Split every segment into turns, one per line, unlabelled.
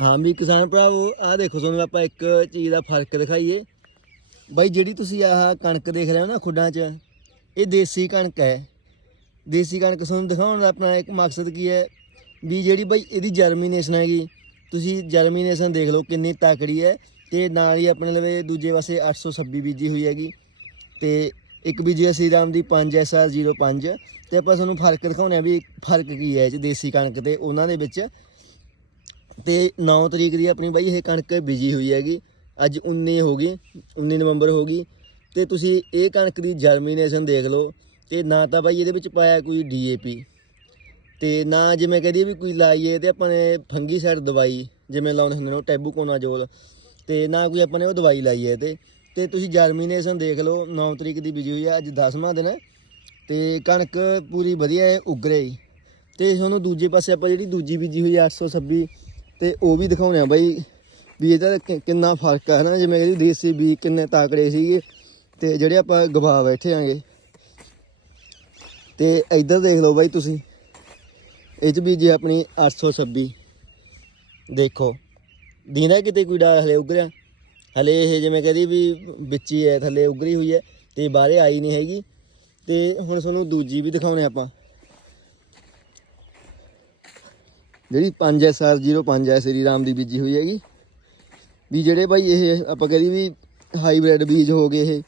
ਹਾਂ ਵੀ ਕਿਸਾਨ ਭਰਾਵੋ, ਆਹ ਦੇਖੋ ਤੁਹਾਨੂੰ ਆਪਾਂ ਇੱਕ ਚੀਜ਼ ਦਾ ਫ਼ਰਕ ਦਿਖਾਈਏ। ਬਾਈ ਜਿਹੜੀ ਤੁਸੀਂ ਆਹ ਕਣਕ ਦੇਖ ਰਹੇ ਹੋ ਨਾ ਖੁੱਡਾਂ 'ਚ, ਇਹ ਦੇਸੀ ਕਣਕ ਹੈ। ਦੇਸੀ ਕਣਕ ਤੁਹਾਨੂੰ ਦਿਖਾਉਣ ਦਾ ਆਪਣਾ ਇੱਕ ਮਕਸਦ ਕੀ ਹੈ ਵੀ ਜਿਹੜੀ ਬਾਈ ਇਹਦੀ ਜਰਮੀਨੇਸ਼ਨ ਹੈਗੀ। ਤੁਸੀਂ ਜਰਮੀਨੇਸ਼ਨ ਦੇਖ ਲਓ ਕਿੰਨੀ ਤਾਕੜੀ ਹੈ ਤੇ ਨਾਲ ਹੀ ਆਪਣੇ ਲਵੇ ਦੂਜੇ ਪਾਸੇ 826 ਬੀਜੀ ਹੋਈ ਹੈਗੀ। ਤੇ ਇੱਕ ਬੀਜੀ ਹੈ ਸ਼੍ਰੀਰਾਮ ਦੀ 5SR05 ਤੇ ਆਪਾਂ ਤੁਹਾਨੂੰ ਫ਼ਰਕ ਦਿਖਾਉਂਦੇ ਆ ਵੀ ਫ਼ਰਕ ਕੀ ਹੈ ਇਹ 'ਚ ਦੇਸੀ ਕਣਕ ਤੇ ਉਹਨਾਂ ਦੇ ਵਿੱਚ। ਤੇ 9 ਤਰੀਕ ਦੀ ਆਪਣੀ ਬਾਈ ਇਹ ਕਣਕ ਬੀਜੀ ਹੋਈ ਹੈਗੀ। ਅੱਜ 19 ਹੋ ਗਈ 19 ਨਵੰਬਰ ਹੋ ਗਈ। ਤੇ ਤੁਸੀਂ ਇਹ ਕਣਕ ਦੀ ਜਰਮੀਨੇਸ਼ਨ ਦੇਖ ਲਓ ਤੇ ਨਾ ਤਾਂ ਬਾਈ ਇਹਦੇ ਵਿੱਚ ਪਾਇਆ ਕੋਈ ਡੀਏਪੀ ਤੇ ਨਾ ਜਿਵੇਂ ਕਹਦੀ ਵੀ ਕੋਈ ਲਾਈਏ ਤੇ ਆਪਾਂ ਨੇ ਫੰਗੀਸਾਈਡ ਦਵਾਈ, ਜਿਵੇਂ ਲਾਉਂਦੇ ਹੁੰਦੇ ਨੇ ਉਹ ਟੈਬੂਕੋਨਾਜੋਲ ਤੇ ਨਾ ਕੋਈ ਆਪਾਂ ਨੇ ਉਹ ਦਵਾਈ ਲਾਈ ਹੈ ਤੇ। ਤੇ ਤੁਸੀਂ ਜਰਮੀਨੇਸ਼ਨ ਦੇਖ ਲਓ 9 ਤਰੀਕ ਦੀ ਬੀਜੀ ਹੋਈ ਹੈ, ਅੱਜ 10ਵਾਂ ਦਿਨ ਹੈ ਤੇ ਕਣਕ ਪੂਰੀ ਵਧੀਆ ਹੈ ਉਗਰੇ ਹੀ ਤੇ ਤੁਹਾਨੂੰ ਦੂਜੇ ਪਾਸੇ ਆਪਾਂ ਜਿਹੜੀ ਦੂਜੀ ਬੀਜੀ ਹੋਈ ਹੈ 826 ਤੇ ਉਹ ਵੀ ਦਿਖਾਉਣੇ ਆ ਬਾਈ ਵੀ ਇਹਦਾ ਕਿ- ਕਿੰਨਾ ਫ਼ਰਕ ਹੈ ਨਾ ਜਿਵੇਂ ਇਹਦੀ ਦੇਸੀ ਵੀ ਕਿੰਨੇ ਤਾਕੜੇ ਸੀਗੇ ਤੇ ਜਿਹੜੇ ਆਪਾਂ ਗਵਾ ਬੈਠੇ ਆਂਗੇ। ਤੇ ਇੱਧਰ ਦੇਖ ਲਓ ਬਾਈ ਤੁਸੀਂ। ਇਹ ਚ ਬੀਜੀ ਆਪਣੀ 826 ਦੇਖੋ। ਦੀਨਾ ਕਿਤੇ ਕੋਈ ਡਾਲ ਹਲੇ ਉਗਰਿਆ? ਹਲੇ ਇਹ ਜਿਵੇਂ ਕਹਦੀ ਵੀ ਵਿੱਚ ਹੀ ਹੈ, ਥੱਲੇ ਉਗਰੀ ਹੋਈ ਹੈ ਤੇ ਬਾਹਰੇ ਆਈ ਨਹੀਂ ਹੈਗੀ। ਤੇ ਹੁਣ ਤੁਹਾਨੂੰ ਦੂਜੀ ਵੀ ਦਿਖਾਉਣੇ ਆਪਾਂ। ਜਿਹੜੀ 5SR05 ਹੈ ਸ੍ਰੀ ਰਾਮ ਦੀ ਬੀਜੀ ਹੋਈ ਹੈਗੀ। ਵੀ ਜਿਹੜੇ ਭਾਈ ਇਹ ਆਪਾਂ ਕਹਦੀ ਵੀ ਹਾਈਬ੍ਰਿਡ ਬੀਜ ਹੋ ਗਏ ਇਹ,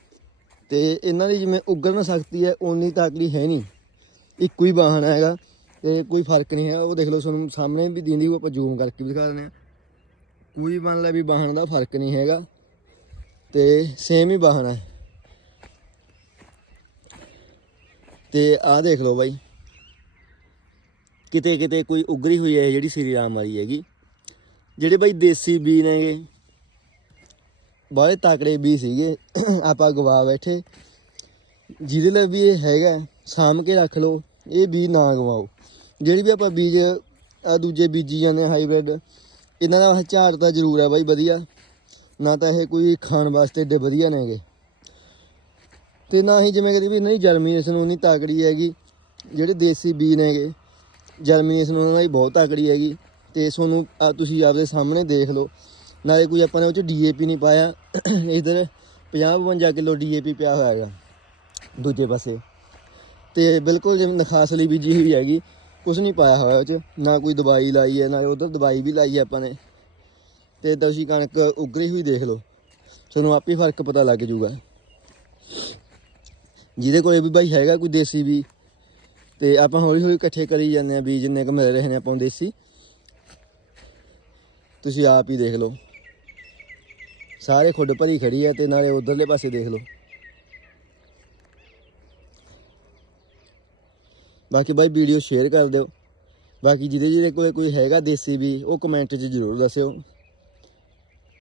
ਤੇ ਇਹਨਾਂ ਦੀ ਜਿਵੇਂ ਉਗਰਨ ਸ਼ਕਤੀ ਹੈ, ਓਨੀ ਤਾਕੜੀ ਹੈ ਨਹੀਂ। ਇੱਕੋ ਹੀ ਵਾਹਨ ਹੈਗਾ, ਤੇ ਕੋਈ ਫ਼ਰਕ ਨਹੀਂ ਹੈ। ਉਹ ਦੇਖ ਲਓ ਤੁਹਾਨੂੰ ਸਾਹਮਣੇ ਵੀ ਦਿੰਦੀ ਉਹ ਆਪਾਂ ਜ਼ੂਮ ਕਰਕੇ ਵੀ ਦਿਖਾ ਦਿੰਦੇ ਆ ਕੋਈ ਮੰਨ ਲੈ ਵੀ ਵਾਹਨ ਦਾ ਫ਼ਰਕ ਨਹੀਂ ਹੈਗਾ, ਤੇ ਸੇਮ ਹੀ ਵਾਹਨ ਹੈ। ਤੇ ਆਹ ਦੇਖ ਲਓ ਬਾਈ। ਕਿਤੇ ਕਿਤੇ ਕੋਈ ਉਗਰੀ ਹੋਈ ਹੈ ਜਿਹੜੀ ਸ੍ਰੀ ਰਾਮ ਵਾਲੀ ਹੈਗੀ। ਜਿਹੜੇ ਬਾਈ ਦੇਸੀ ਬੀ ਨੇਗੇ, ਬਾਹਲੇ ਤਾਕੜੇ ਬੀ ਸੀਗੇ, ਆਪਾਂ ਗਵਾ ਬੈਠੇ। ਜਿਹਦੇ ਲਈ ਵੀ ਇਹ ਹੈਗਾ, ਸਾਂਭ ਕੇ ਰੱਖ ਲਓ, ਇਹ ਬੀ ਨਾ ਗਵਾਓ। ਜਿਹੜੀ ਵੀ ਆਪਾਂ ਬੀਜ ਆ ਦੂਜੇ ਬੀਜੀ ਜਾਂਦੇ ਹਾਈਬ੍ਰਿਡ, ਇਹਨਾਂ ਦਾ ਝਾੜ ਤਾਂ ਜ਼ਰੂਰ ਹੈ ਬਾਈ, ਵਧੀਆ। ਨਾ ਤਾਂ ਇਹ ਕੋਈ ਖਾਣ ਵਾਸਤੇ ਏਡੇ ਵਧੀਆ ਨੇਗੇ। ਤੇ ਨਾ ਹੀ ਜਿਵੇਂ ਕਹਦੀ ਵੀ ਇਹਨਾਂ ਦੀ ਜਰਮੀਨੇਸ਼ਨ ਉਨੀ ਤਾਕੜੀ ਹੈਗੀ, ਜਿਹੜੇ ਦੇਸੀ ਬੀ ਨੇਗੇ। ਜਰਮੀਨੇਸ਼ਨ ਉਹਨਾਂ ਦੀ ਬਹੁਤ ਤਾਕੜੀ ਹੈਗੀ ਤੇ ਤੁਹਾਨੂੰ ਤੁਸੀਂ ਆਪਦੇ ਸਾਹਮਣੇ ਦੇਖ ਲਓ। ਨਾਲੇ ਕੋਈ ਆਪਾਂ ਨੇ ਉਹ ਚ ਡੀਏਪੀ ਨਹੀਂ ਪਾਇਆ, ਇਧਰ 50 52 ਕਿਲੋ ਡੀਏਪੀ ਪਿਆ ਹੋਇਆ ਹੈਗਾ, ਦੂਜੇ ਪਾਸੇ। ਤੇ ਬਿਲਕੁਲ ਜਿਵੇਂ ਨਖਾਸ ਲਈ ਬੀਜੀ ਹੋਈ ਹੈਗੀ ਕੁਝ ਨਹੀਂ ਪਾਇਆ ਹੋਇਆ ਉਹ ਚ, ਨਾ ਕੋਈ ਦਵਾਈ ਲਾਈ ਹੈ, ਨਾ ਉਧਰ ਦਵਾਈ ਵੀ ਲਾਈ ਹੈ ਆਪਾਂ ਨੇ। ਤੇ ਤੁਸੀਂ ਕਣਕ ਉਗਰੀ ਹੋਈ ਦੇਖ ਲਓ, ਤੁਹਾਨੂੰ ਆਪੇ ਫ਼ਰਕ ਪਤਾ ਲੱਗ ਜੂਗਾ। ਜਿਹਦੇ ਕੋਲੇ ਵੀ ਬਾਈ ਹੈਗਾ ਕੋਈ ਦੇਸੀ ਵੀ ਤੇ ਆਪਾਂ ਹੌਲੀ ਹੌਲੀ ਇਕੱਠੇ ਕਰੀ ਜਾਂਦੇ ਆ ਬੀਜ ਜਿੰਨੇ ਕੁ ਮਿਲ ਰਹੇ ਨੇ ਆਪਾਂ ਦੇਸੀ। ਤੁਸੀਂ ਆਪ ਹੀ ਦੇਖ ਲਓ। ਸਾਰੇ ਖੁੱਡ ਭਰੀ ਖੜੀ ਹੈ ਤੇ ਨਾਲੇ ਉਧਰਲੇ ਪਾਸੇ ਦੇਖ ਲਓ। ਬਾਕੀ ਬਾਈ ਵੀਡੀਓ ਸ਼ੇਅਰ ਕਰ ਦਿਓ। ਬਾਕੀ ਜਿਹਦੇ ਜਿਹਦੇ ਕੋਲੇ ਕੋਈ ਹੈਗਾ ਦੇਸੀ ਵੀ, ਉਹ ਕਮੈਂਟ 'ਚ ਜ਼ਰੂਰ ਦੱਸਿਓ।